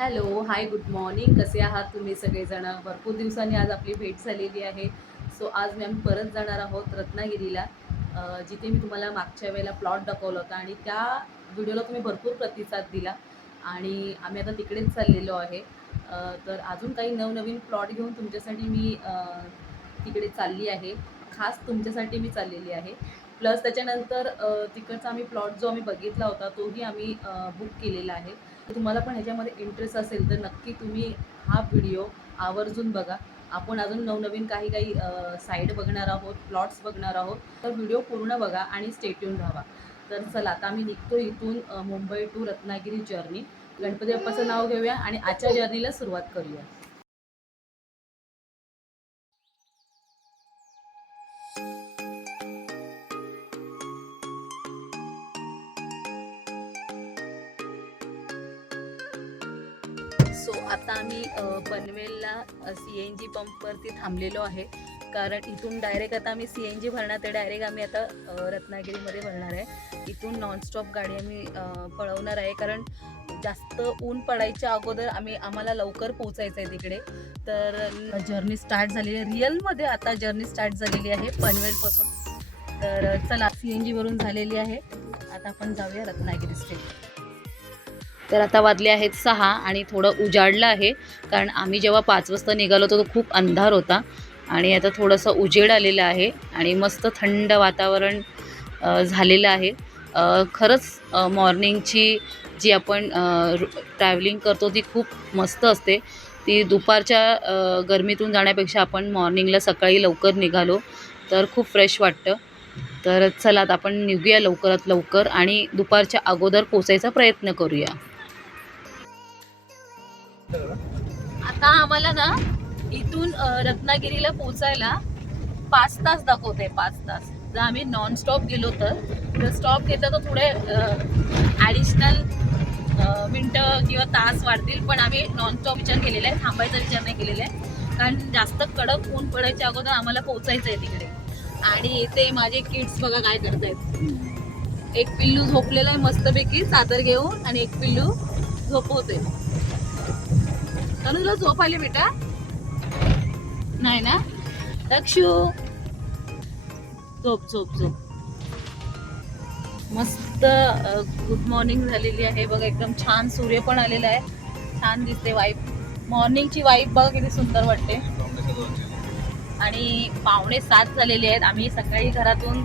Hello hi good morning. कसे आहात तुम्ही सगळेजण? भरपूर दिवसांनी आज आपली भेट झालेली आहे. सो आज मी आम्ही परत जाणार आहोत रत्नागिरीला. जिथे मी तुम्हाला मागच्या वेळेला प्लॉट दाखवला होता आणि त्या व्हिडिओला तुम्ही भरपूर प्रतिसाद दिला. आणि आम्ही आता तिकडेच चाललेलो आहे. तर अजून काही नवनवीन प्लॉट घेऊन तुमच्यासाठी मी तिकडे चालली आहे. खास तुमच्यासाठी मी चाललेली आहे. प्लस त्याच्यानंतर तिकडचा आम्ही प्लॉट जो आम्ही बघितला होता तोही आम्ही बुक केलेला आहे. तुम्हाला पण ह्याच्यामध्ये इंटरेस्ट असेल तर नक्की तुम्ही हा व्हिडिओ आवर्जून बघा. आपण अजून नवनवीन काही काही साईड बघणार आहोत प्लॉट्स बघणार आहोत. तर व्हिडिओ पूर्ण बघा आणि स्टेट्यून राहा. तर चला आता आम्ही निघतो इथून मुंबई टू रत्नागिरी जर्नी गणपती बाप्पाचं नाव घेऊया आणि आजच्या जर्नीला सुरुवात करूया. पनवेलला सी एन जी पंपवरती थांबलेलो आहे. कारण इथून डायरेक्ट आता आम्ही सी एन जी भरणार ते डायरेक्ट आम्ही आता रत्नागिरीमध्ये भरणार आहे. इथून नॉनस्टॉप गाडी आम्ही पळवणार आहे. कारण जास्त ऊन पडायच्या अगोदर आम्ही आम्हाला लवकर पोचायचं आहे तिकडे. तर जर्नी स्टार्ट झालेली आहे. रिअलमध्ये आता जर्नी स्टार्ट झालेली आहे पनवेलपासून. तर चला सी एन जीवरून झालेली आहे. आता आपण जाऊया रत्नागिरी स्टेट तर आता वाजले आहेत सहा आणि थोडं उजाडलं आहे कारण आम्ही जेव्हा पाच वाजता निघालो होतो तो खूप अंधार होता. आणि आता थोडंसं उजेड आलेलं आहे आणि मस्त थंड वातावरण झालेलं आहे. खरंच मॉर्निंगची जी आपण ट्रॅव्हलिंग करतो ती खूप मस्त असते. ती दुपारच्या गरमीतून जाण्यापेक्षा आपण मॉर्निंगला सकाळी लवकर निघालो तर खूप फ्रेश वाटतं. तर चला आता आपण निघूया लवकरात लवकर आणि दुपारच्या अगोदर पोचायचा प्रयत्न करूया. आता आम्हाला ना इथून रत्नागिरीला पोचायला पाच तास दाखवते पाच तास. जर आम्ही नॉन स्टॉप गेलो तर स्टॉप घेतला तर थोडे ॲडिशनल मिनटं किंवा तास वाढतील पण आम्ही नॉन स्टॉप विचार केलेला आहे थांबायचा विचार नाही केलेला आहे कारण जास्त कडक ऊन पडायच्या अगोदर आम्हाला पोचायचं आहे तिकडे. आणि ते माझे किड्स बघा काय करतायत. एक पिल्लू झोपलेला आहे मस्तपैकी चादर घेऊन आणि एक पिल्लू झोपवते तुला झोप आली बेटा. नाही ना? दक्षू झोप झोप झोप. मस्त गुड मॉर्निंग झालेली आहे. बघा एकदम छान सूर्य पण आलेला आहे. छान दिसते वाईफ मॉर्निंगची वाईफ बघा किती सुंदर वाटते. आणि पावणे सात झालेले आहेत. आम्ही सकाळी घरातून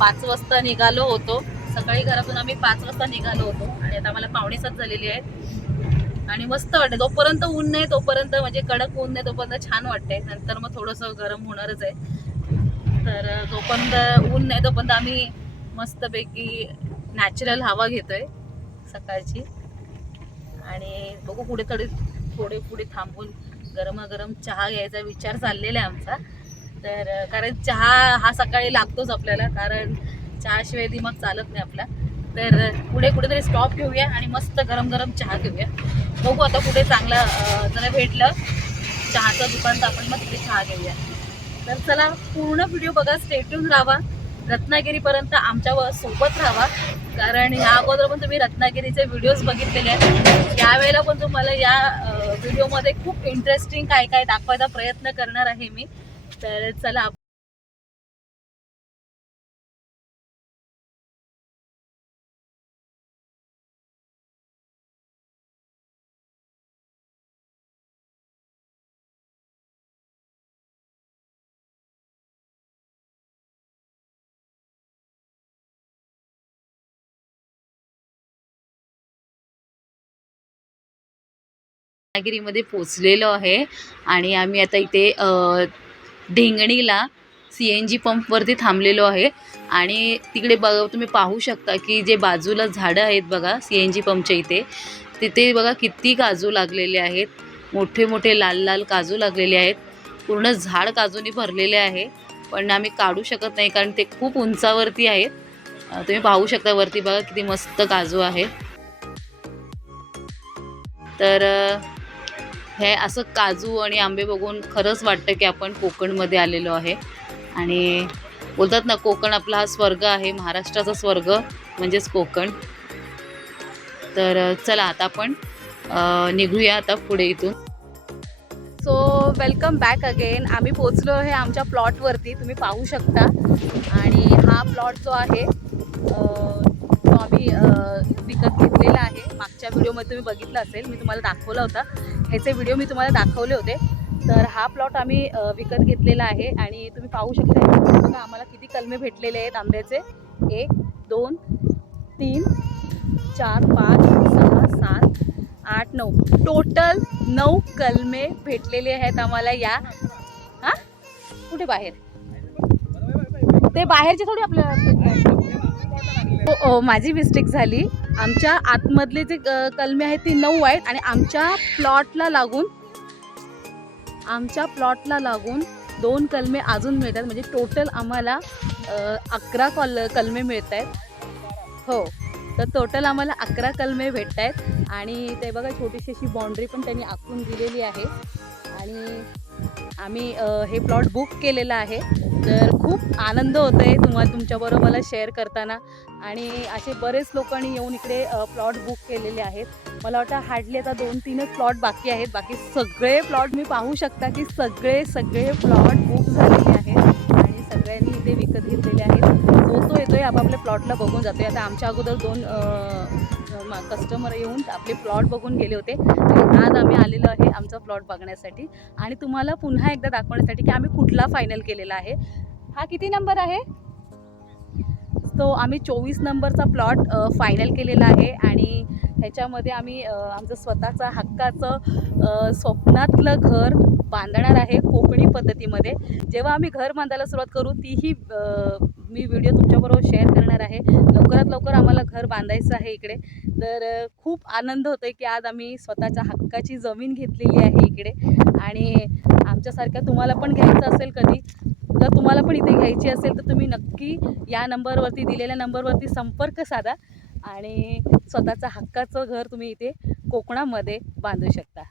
पाच वाजता निघालो होतो. सकाळी घरातून आम्ही पाच वाजता निघालो होतो. आणि आता आम्हाला पावणे सात झालेली आहेत आणि मस्त वाटतं जोपर्यंत ऊन नाही तोपर्यंत म्हणजे कडक ऊन नाही तोपर्यंत छान वाटतंय. नंतर मग थोडंसं गरम होणारच आहे. तर जोपर्यंत ऊन नाही तोपर्यंत आम्ही मस्तपैकी नॅचरल हवा घेतोय सकाळची. आणि बघू पुढे थोडे थोडे पुढे थांबून गरमागरम चहा घ्यायचा विचार चाललेला आहे आमचा. तर कारण चहा हा सकाळी लागतोच आपल्याला कारण चहाशिवाय दिमाग चालत नाही आपला. तर पुढे कुठेतरी स्टॉप घेऊया आणि मस्त गरम गरम चहा घेऊया. बघू आता कुठे चांगला जरा भेटलं चहाचं दुकान तर आपण मग तिथे चहा घेऊया. तर चला पूर्ण व्हिडिओ बघा स्टेट्यून राहा. रत्नागिरीपर्यंत आमच्यासोबत राहा. कारण या अगोदर पण तुम्ही रत्नागिरीचे व्हिडिओज बघितलेले आहेत. यावेळेला पण तुम्हाला या व्हिडिओमध्ये खूप इंटरेस्टिंग काय काय दाखवायचा प्रयत्न करणार आहे मी. तर चला रत्नागिरीमध्ये पोचलेलो आहे आणि आम्ही आता इथे ढेंगणीला सी एन जी पंपवरती थांबलेलो आहे. आणि तिकडे बघ तुम्ही पाहू शकता की जे बाजूला झाडं आहेत बघा सी एन जी पंपच्या इथे तिथे बघा किती काजू लागलेले आहेत. मोठे मोठे लाल लाल काजू लागलेले आहेत. पूर्ण झाड काजूनी भरलेले आहे. पण आम्ही काढू शकत नाही कारण ते खूप उंचावरती आहेत. तुम्ही पाहू शकता वरती बघा किती मस्त काजू आहे तर हे असं काजू आणि आंबे बघून खरंच वाटतं की आपण कोकणमध्ये आलेलो आहे. आणि बोलतात ना कोकण आपला हा स्वर्ग आहे महाराष्ट्राचा स्वर्ग म्हणजेच कोकण. तर चला आता आपण निघूया आता पुढे इथून. सो वेलकम बॅक अगेन आम्ही पोचलो आहे आमच्या प्लॉटवरती तुम्ही पाहू शकता. आणि हा प्लॉट जो आहे तो आम्ही विकत घेतलेला आहे. मागच्या व्हिडिओमध्ये तुम्ही बघितला असेल मी तुम्हाला दाखवला होता. ह्याचे व्हिडिओ मी तुम्हाला दाखवले होते. तर हा प्लॉट आम्ही विकत घेतलेला आहे आणि तुम्ही पाहू शकता बघा आम्हाला किती कलमे भेटलेले आहेत आंब्याचे. एक दोन तीन चार पाच सहा सात आठ नऊ. टोटल नऊ कलमे भेटलेले आहेत आम्हाला या हा? कुठे बाहेर? ते बाहेरचे थोडी आपल्याला ओ, ओ माझी मिस्टेक झाली. आमच्या आतमधले जे कलमे आहेत ते नऊ आहेत आणि आमच्या प्लॉटला लागून आमच्या प्लॉटला लागून दोन कलमे अजून मिळतात. म्हणजे टोटल आम्हाला अकरा कॉल कलमे मिळत आहेत हो. तर टोटल आम्हाला अकरा कलमे भेटत आहेत आणि ते बघा छोटीशी अशी बाउंड्री पण त्यांनी आखून दिलेली आहे. आणि आम्ही हे प्लॉट बुक केलेलं आहे. तर खूप आनंद होतो आहे तुम्हाला तुमच्याबरोबर मला शेअर करताना. आणि असे बरेच लोकांनी येऊन इकडे प्लॉट बुक केलेले आहेत. मला वाटतं हार्डली आता दोन तीनच प्लॉट बाकी आहेत. बाकी सगळे प्लॉट मी पाहू शकता की सगळे सगळे प्लॉट बुक झालेले आहेत आणि सगळ्यांनी इथे विकत घेतलेले आहेत. जो तो येतोय आपापल्या प्लॉटला बघून जातोय. आता आमच्या अगोदर दोन कस्टमर येऊन आपले प्लॉट बघून गेले होते. आज आम्ही आलेलो आहे आमचा प्लॉट बघण्यासाठी. आणि तुम्हाला पुन्हा एकदा दाखवण्यासाठी की आम्ही कुठला फायनल केलेला आहे. हा किती नंबर आहे? तो आम्ही चोवीस नंबरचा प्लॉट फायनल केलेला आहे आणि ह्याच्यामध्ये आम्ही आमचं स्वतःचं हक्काचं स्वप्नातलं घर बांधणार आहे कोकणी पद्धतीमध्ये. जेव्हा आम्ही घर बांधायला सुरुवात करू तीही मी व्हिडिओ तुमच्याबरोबर शेअर करणार आहे. लवकरात लवकर आम्हाला घर बांधायचं आहे इकडे. तर खूप आनंद होतो आहे की आज आम्ही स्वतःच्या हक्काची जमीन घेतलेली आहे इकडे. आणि आमच्यासारख्या तुम्हाला पण घ्यायचं असेल कधी तर तुम्हाला पण इथे घ्यायची असेल तर तुम्ही नक्की या नंबरवरती दिलेल्या नंबरवरती संपर्क साधा. आणि स्वतःचं हक्काचं घर तुम्ही इथे कोकणामध्ये बांधू शकता.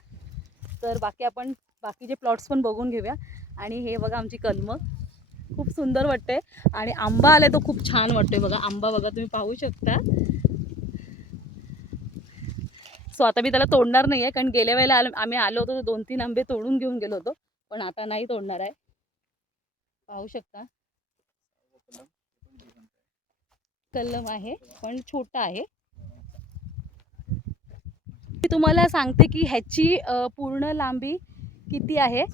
तर बाकी आपण बाकीचे प्लॉट्स पण बघून घेऊया. आणि हे बघा आमची कलमं. खूप सुंदर वाटते आणि आंबा आलाय तो खूप छान वाटतोय बघा. आंबा बघा तुम्ही पाहू शकता. सो आता मी त्याला तोडणार नाही आहे कारण गेल्या वेळेला आलो आम्ही आलो होतो दोन तीन आंबे तोडून घेऊन गेलो होतो. पण आता नाही तोडणार आहे. पाहू शकता. कलम आहे पण छोटा आहे. मी तुम्हाला सांगते की ह्याची पूर्ण लांबी किती आहे?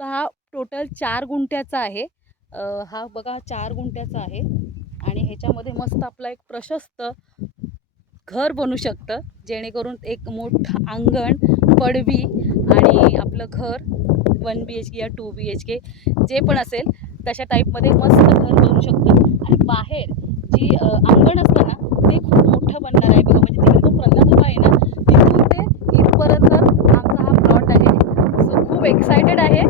तर हा टोटल चार गुंठ्याचा आहे. हा बघा चार गुंठ्याचा आहे. आणि ह्याच्यामध्ये मस्त आपला एक प्रशस्त घर बनू शकतं. जेणेकरून एक मोठं अंगण पडवी आणि आपलं घर वन बी एच के या टू बी एच के जे पण असेल तशा टाईपमध्ये मस्त घर बनू शकतं आणि बाहेर जी अ, अंगण असतं ना ते खूप मोठं बनणार आहे बघा म्हणजे तिकडे तो प्रल्हाद उभा आहे ना तिथून ते इथपर्यंत आमचा हा प्लॉट आहे सो खूप एक्सायटेड आहे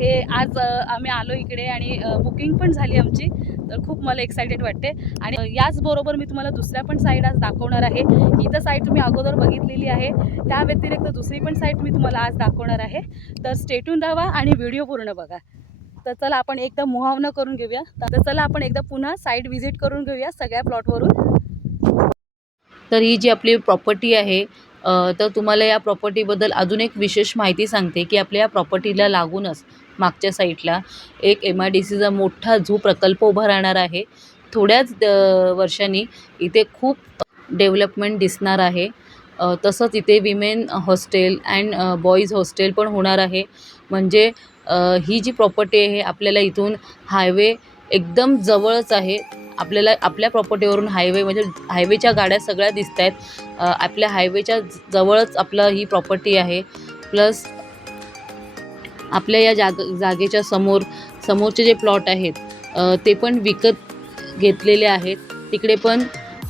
हे आज आम्ही आलो इकडे आणि बुकिंग पण झाली आमची. तर खूप मला एक्सायटेड वाटते. आणि याचबरोबर मी तुम्हाला दुसऱ्या पण साईड आज दाखवणार आहे. ही तर साईड तुम्ही अगोदर बघितलेली आहे. त्या व्यतिरिक्त दुसरी पण साईड मी तुम्हाला आज दाखवणार आहे. तर स्टेटून राहा आणि व्हिडिओ पूर्ण बघा. तर चला आपण एकदा मुहावणं करून घेऊया. तर चला आपण एकदा पुन्हा साईट व्हिजिट करून घेऊया सगळ्या प्लॉटवरून तर ही जी आपली प्रॉपर्टी आहे तर तुम्हाला या प्रॉपर्टीबद्दल अजून एक विशेष माहिती सांगते की आपल्या या प्रॉपर्टीला लागूनच मागच्या साईडला एक एम आय डी सीचा मोठा झू प्रकल्प उभा राहणार आहे. थोड्याच द वर्षांनी इथे खूप डेव्हलपमेंट दिसणार आहे. तसंच इथे women hostel and boys hostel पण होणार आहे. म्हणजे ही जी प्रॉपर्टी आहे आपल्याला इथून हायवे एकदम जवळच आहे. आपल्याला आपल्या प्रॉपर्टीवरून हायवे म्हणजे हायवेच्या गाड्या सगळ्या दिसत आहेत आपल्या हायवेच्या जवळच आपलं ही प्रॉपर्टी आहे. प्लस आपल्या या जाग जागेच्या समोर समोरचे जे प्लॉट आहेत ते पण विकत घेतलेले आहेत. तिकडे पण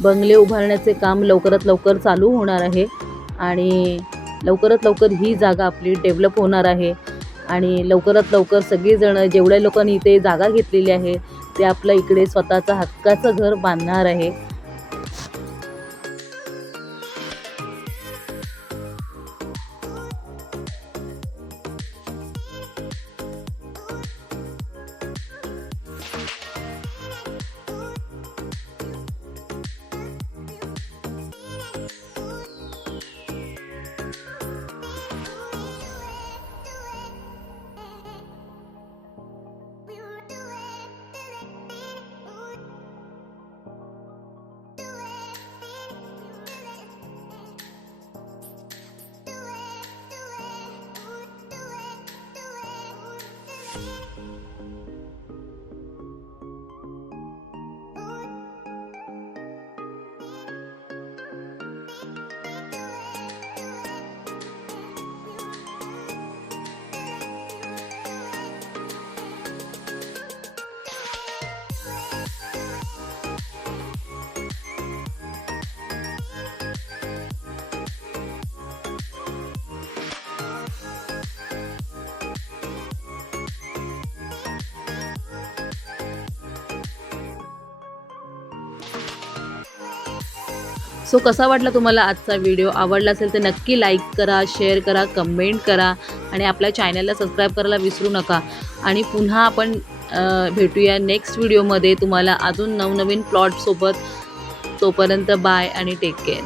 बंगले उभारण्याचे काम लवकरात लवकर चालू होणार आहे आणि लवकरात लवकर ही जागा आपली डेव्हलप होणार आहे आणि लवकरात लवकर सगळेजणं जेवढ्या लोकांनी इथे जागा घेतलेली आहे ते आपलं इकडे स्वतःचं हक्काचं घर बांधणार आहे. सो कसा वाटला तुम्हाला आजचा व्हिडिओ आवडला असेल तर नक्की लाईक करा शेअर करा कमेंट करा आणि आपल्या चॅनलला सबस्क्राईब करायला विसरू नका. आणि पुन्हा आपण भेटूया नेक्स्ट व्हिडिओमध्ये तुम्हाला अजून नवनवीन प्लॉटसोबत तोपर्यंत बाय आणि टेक केअर